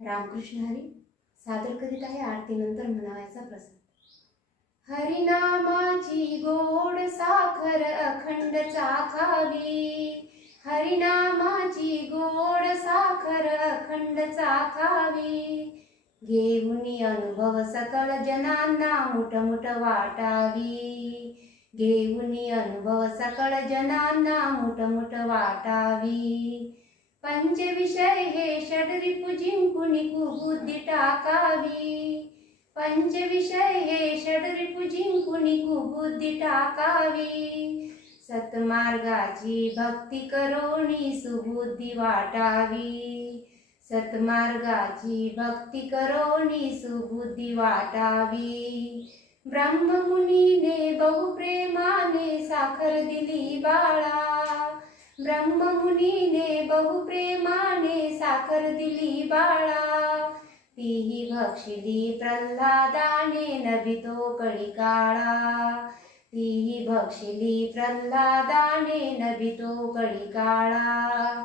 रामकृष्ण हरी सादर करीत आहे आरतीनंतर म्हणावायचा प्रसंग। हरिनामाची गोड साखर अखंड चाखावी, हरिनामाची गोड साखर अखंड चाखावी, घेऊनी अनुभव सकल जनांना मुठमुठ वाटावी, घेऊनी अनुभव सकल जनांना मुठमुठ वाटावी, पंचविषय हे षडरिपु जिंकुनी कुबुद्धी टाकावी, पंचविषय हे षडरिपु जिंकुनी कुबुद्धी टाकावी, सत्मार्गाची भक्ती करोनी सुबुद्धी वाटावी, सत्मार्गाची भक्ती करोनी सुबुद्धी वाटावी, ब्रह्ममुनीने बहुप्रेमाने साखर दिली बाळा, ब्रह्ममुनीने बहुप्रेमाने साखर दिली बाळा, तीही भक्षिली प्रल्हादाने नभितो कळी काळा, तीही भक्षिली प्रल्हादाने नभितो कळी काळा,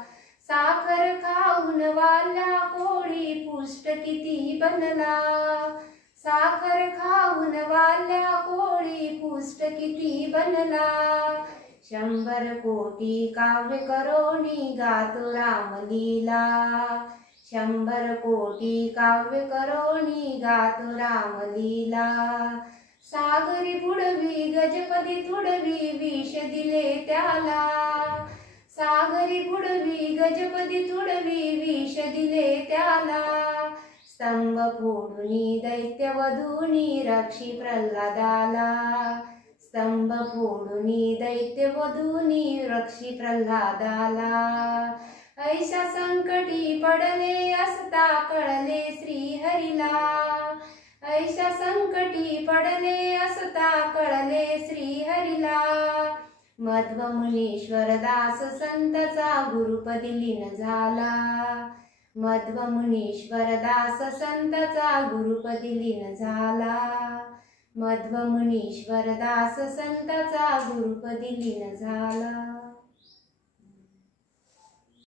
साखर खाऊन वाल्या कोळी पुष्ट किती बनला, साखर खाऊन वाल्या कोळी पुष्ट किती बनला, 100 कोटी काव्य करोनी गातो रामलीला, 100 कोटी काव्य करोनी गातो रामलीला, सागरी बुडवी गजपदी तुडवी विष दिले त्याला, सागरी बुडवी गजपदी तुडवी विष दिले त्याला, स्तंभ फोडूनी दैत्यवधूनी रक्षी प्रल्हादाला, स्तंभ फोडूनी दैत्यवधूनी रक्षी प्रल्हादाला, ऐसा संकटी पडले असता कळले श्रीहरीला, ऐसा संकटी पडले असता कळले श्रीहरीला, मध्व मुनीश्वर दास संतचा गुरुपदी लीन झाला, मध्व मुनीश्वर दास संतचा गुरुपदी लीन झाला, मध्व मुनीश्वर दास संतचा गुरुपदी लीन झाला।